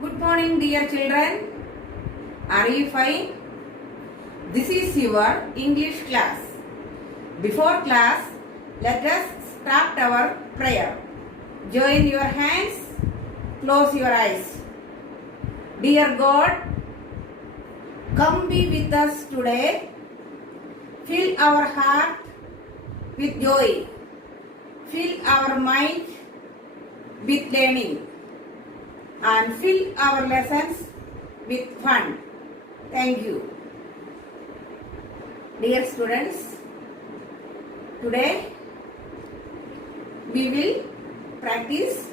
Good morning, dear children. Are you fine? This is your English class. Before class, let us start our prayer. Join your hands, close your eyes. Dear God, come be with us today. Fill our heart with joy. Fill our mind with learning. And fill our lessons with fun. Thank you. Dear students, today we will practice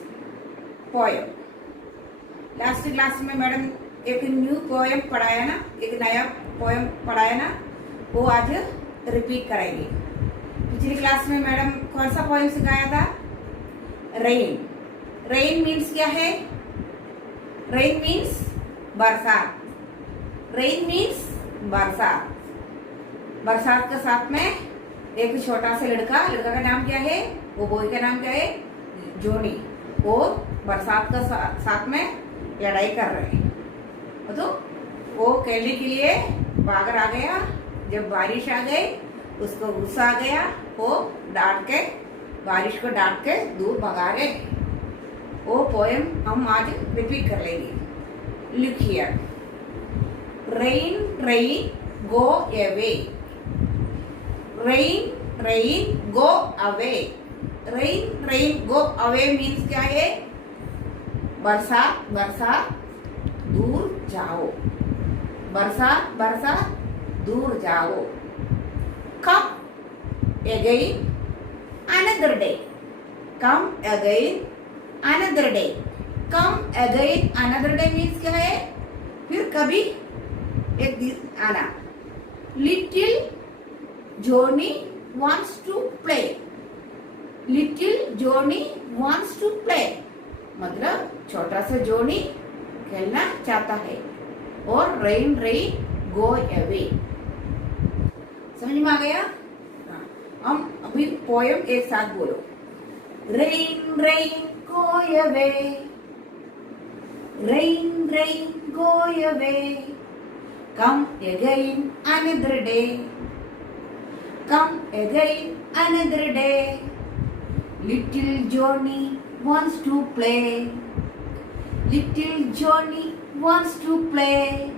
poem. Last class में madam एक new poem पढ़ाया ना, एक नया poem पढ़ाया ना, वो आज रिपीट कराएंगे. पिछली क्लास में मैडम कौन सा पोएम सिखाया था? रेन. रेन मीन्स क्या है? रेन मीन्स बरसात. रेन मीन्स बरसात. बरसात के साथ में एक छोटा सा लड़का का नाम क्या है? वो बॉय का नाम क्या है? जोनी. वो बरसात का साथ में लड़ाई कर रहे हैं. तो वो खेलने के लिए बाहर आ गया. जब बारिश आ गई उसको गुस्सा आ गया. वो डांट के बारिश को डांट के दूर भगा रहे. वो पोएम हम आज रिपीट कर लेंगे. लिख here. Rain rain go away. Rain rain go away. Rain rain go away means क्या है? बरसात बरसात दूर जाओ. बरसात बरसात दूर जाओ. Come again another day. Come again another day. Come again another day means क्या है? फिर कभी एक दिन आना. Little Johnny wants to play. Little Johnny wants to play मतलब छोटा सा जोनी खेलना चाहता है. और रेन रेन गो अवे. समझ में आ गया? हम अभी पोएम एक साथ बोलो. Rain rain go away. Rain rain go away. Come again another day. Come again another day. Little Johnny wants to play. Little Johnny wants to play.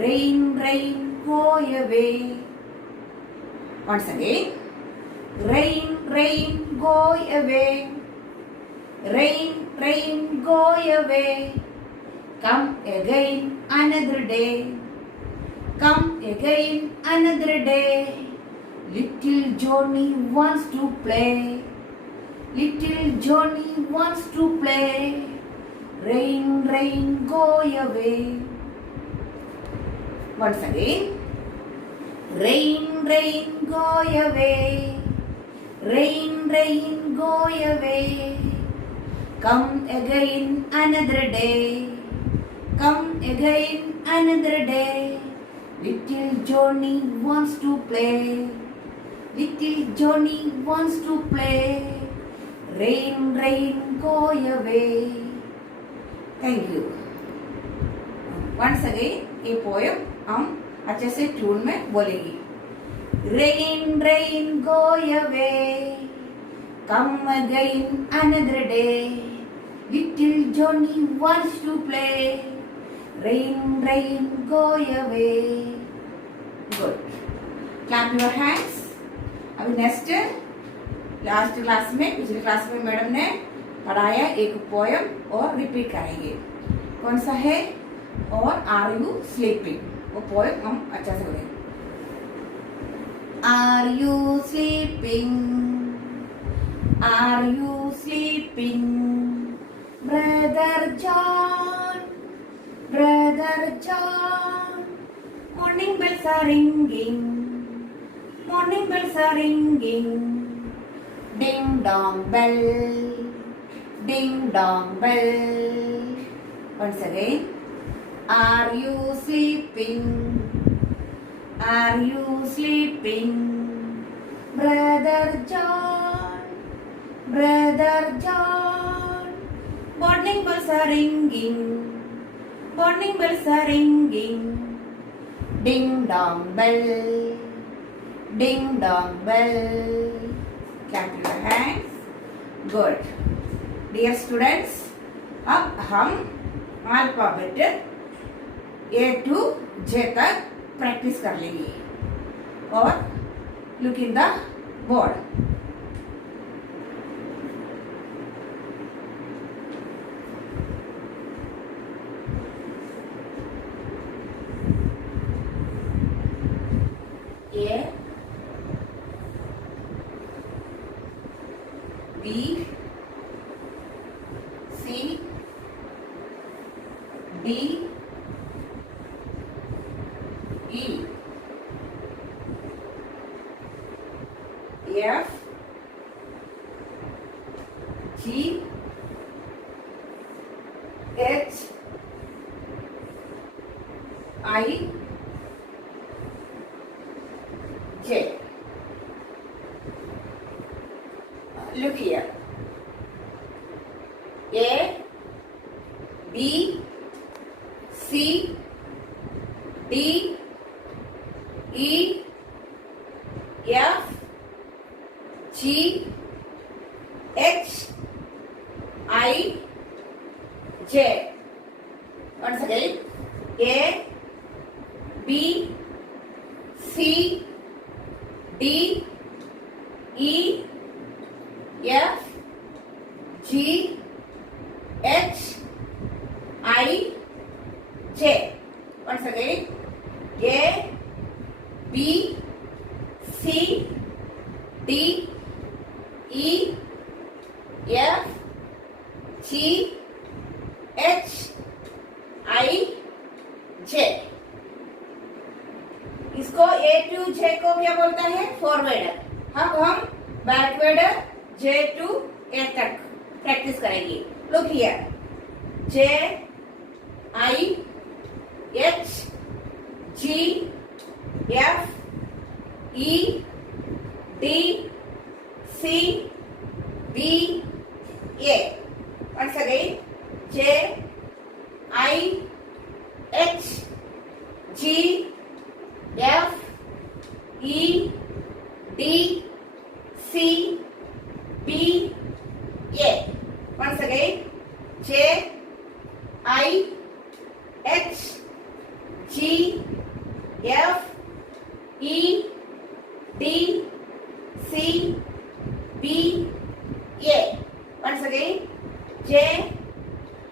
Rain, rain, go away. Once again. Rain, rain, go away. Rain, rain, go away. Come again another day. Come again another day. Little Johnny wants to play. Little Johnny wants to play. Rain, rain, go away. Once again. Rain, rain, go away. Rain, rain, go away. Come again another day. Come again another day. Little Johnny wants to play. Little Johnny wants to play. Rain, rain, go away. Thank you. Once again, ये poem हम अच्छे से tune में बोलेंगे. Rain, rain, go away. Come again another day. Little Johnny wants to play. Rain, rain, go away. Good. Clap your hands. अभी next last class में पिछली class में मैडम ने पढ़ाया एक पोएम और रिपीट करेंगे. कौन सा है? और आर यू स्लीपिंग. वो पोएम हम अच्छा से बोलेंगे. Are you sleeping. Are you sleeping. Brother John. Brother John. Morning bells are ringing. Morning bells are ringing. Ding dong bell, ding dong bell. Once again. Are you sleeping? Are you sleeping? Brother John, Brother John. Morning bells are ringing. Warning bells are ringing. Ding dong bell. Ding dong bell. Clap your hands. Good. Dear students, अब हम alphabet A to J तक practice कर लेंगे और look in the board. A, B, C, D, E, F, G, H, I, J. Look here. A, B, C, D, E, F, G, H, I, J. Once again. A, B, C, D, E, F, G, H, I, J. Once again. A, B, C, D, E, F, G, H, I, J. इसको A to J को क्या बोलता है? Forward. अब हम backward J to A तक practice करेंगे. Look here. J, I, H, G, F, E, D, C, B, A. Once again. J, I, H, G, F, E, D, C, B, A. Once again. J, I, H, G, F, E, D, C, B, A. Once again. J,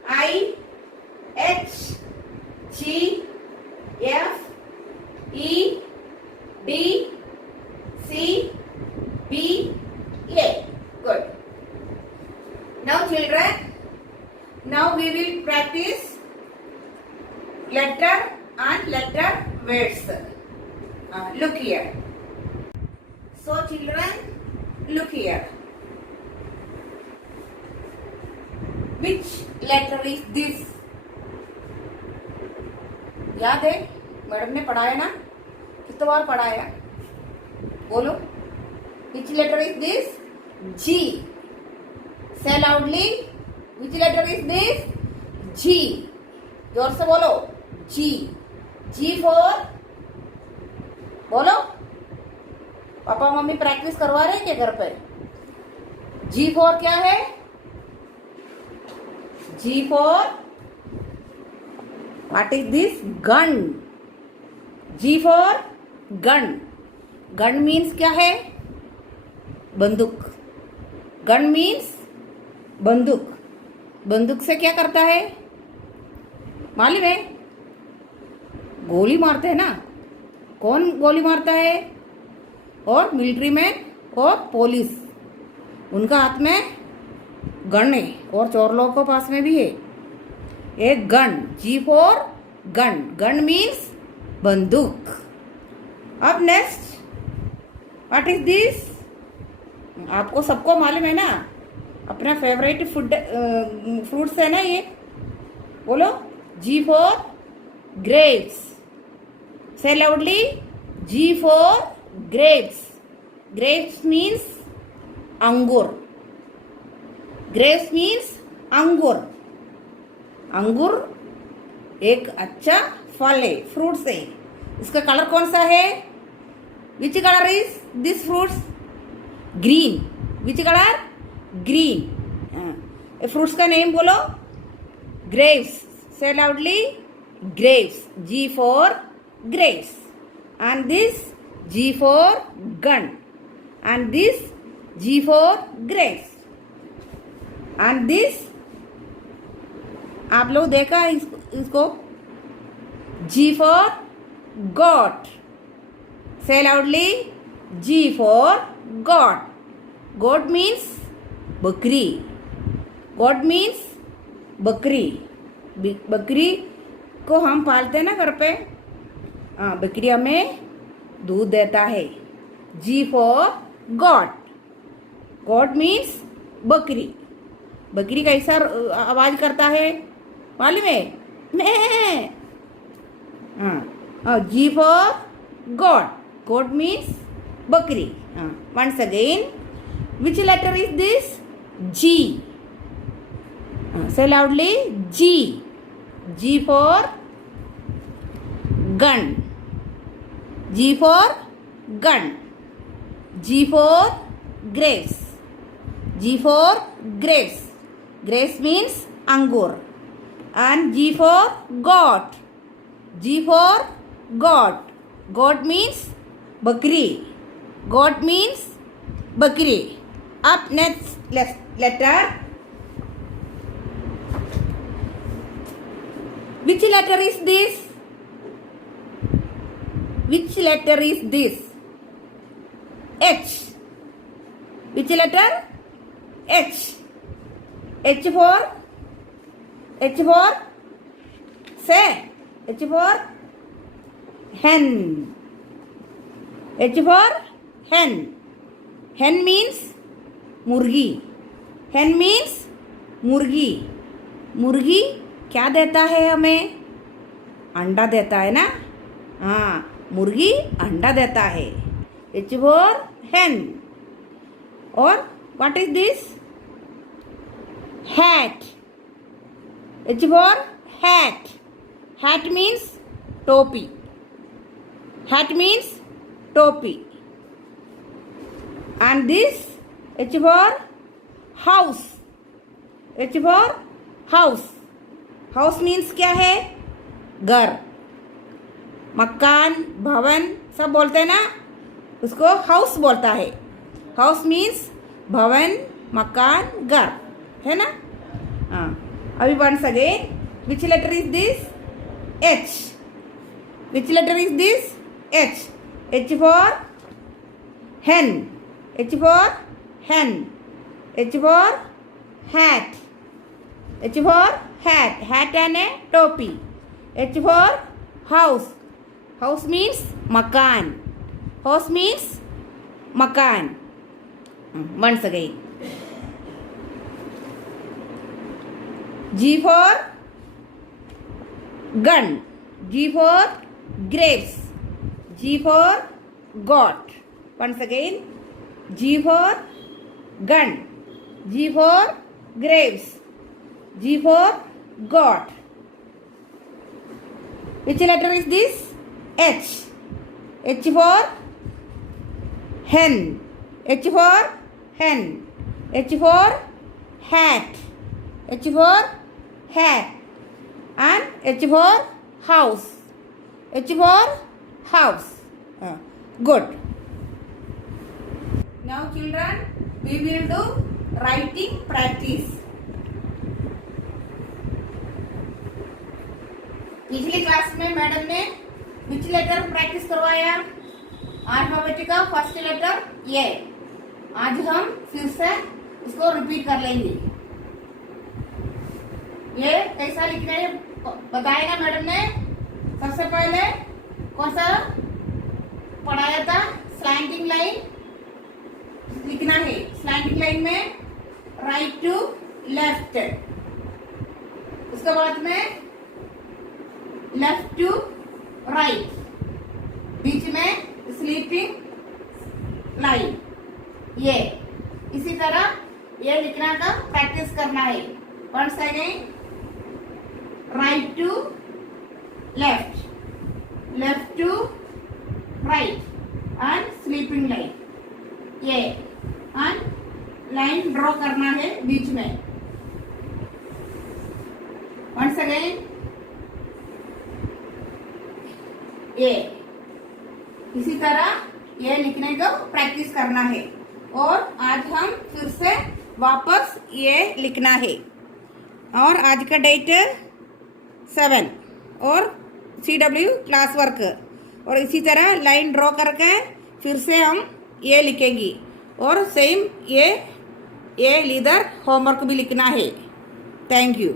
I, H, G, F, E, D, C, B, A. Good. Now children, now we will practice letter and letter words. Look here. So children, look here. Which letter is this? याद है? Madam ने पढ़ाया ना? कितने बार पढ़ाया? बोलो. Which letter is this? G. Say loudly. Which letter is this? G. जोर से बोलो. G. G for. बोलो. पापा मम्मी प्रैक्टिस करवा रहे हैं क्या घर पे? G for क्या है? G for. What is this? Gun. G for gun. Gun means क्या है? बंदूक. Gun means बंदूक. बंदूक से क्या करता है? मालूम है? गोली मारते हैं ना? कौन गोली मारता है? और मिलिट्री मैन और पुलिस, उनका हाथ में गन है और चोर लोगों के पास में भी है एक gun. G for gun. Gun means बंदूक. अब नेक्स्ट, व्हाट इज दिस? आपको सबको मालूम है ना, अपना फेवरेट फ्रूट्स है ना ये. बोलो. G for grapes. Say loudly. G for grapes. Grapes means अंगूर. Grapes means अंगूर. अंगूर एक अच्छा फल है, फ्रूट्स है। इसका कलर कौन सा है? Which colour is this fruits? Green. Which colour? Green. Fruits का नेम बोलो। ग्रेप्स। से loudly, grapes. G for grapes. And this G for gun. And this G for grapes. And this आप लोग देखा है इसको? G for goat. Say loudly, G for goat. Goat means बकरी. goat means बकरी. बकरी को हम पालते हैं ना घर पे। हाँ, बकरी हमें दूध देता है। जी फॉर गॉड। गॉड मीन्स बकरी। बकरी कैसा आवाज करता है मालूम है? मैं। हाँ, G for God. God means बकरी। हाँ, once again, which letter is this? जी। से लाउडली, जी। G for gun. G for gun. G for grapes. G for grapes. Grapes means angur. And G for goat. G for goat. Goat means bakri. Goat means bakri. Up next letter. Which letter is this? Which letter is this? H. Which letter? H. H for? H for? Say. H for? Hen. H for? Hen. Hen means मुर्गी. Hen means मुर्गी. मुर्गी क्या देता है हमें? अंडा देता है ना। हाँ, मुर्गी अंडा देता है। H for hen. और what is this? Hat. H for hat. Hat means टोपी. Hat means टोपी. And this H for house. H for house. House means क्या है? घर, मकान, भवन सब बोलते हैं ना, उसको हाउस बोलता है। हाउस मीन्स भवन, मकान, घर, है ना। हाँ, अभी once again, which letter is this? H. Which letter is this? H. H for hen. H for hen. H for hat. H for hat. Hat and a topi. H for house. House means makan. House means makan. Once again. G for gun. G for grapes. G for goat. Once again. G for gun. G for grapes. G for goat. Which letter is this? H. H for hen. H for hen. H for hat. H for hat. And H for house. H for house. Good. Now children, we will do writing practice. पिछली class में madam ने विच letter practice करवाया? Alphabet का first letter ए। आज हम फिर से इसको रिपीट कर लेंगे। ये कैसा लिखना है बताया ना मैडम ने। सबसे पहले कौन सा पढ़ाया था? स्लैंटिंग लाइन लिखना है। स्लैंटिंग लाइन में राइट टू लेफ्ट, उसके बाद में लेफ्ट टू राइट, बीच में स्लीपिंग लाइन। ये इसी तरह ये लिखना का प्रैक्टिस करना है। Once again, right to left to right and sleeping line ये एंड लाइन ड्रॉ करना है बीच में. Once again A. इसी तरह ये लिखने को प्रैक्टिस करना है. और आज हम फिर से वापस ये लिखना है. और आज का डेट 7 और CW क्लास वर्क. और इसी तरह लाइन ड्रॉ करके फिर से हम ये लिखेंगे. और सेम ये इधर होमवर्क भी लिखना है. Thank you.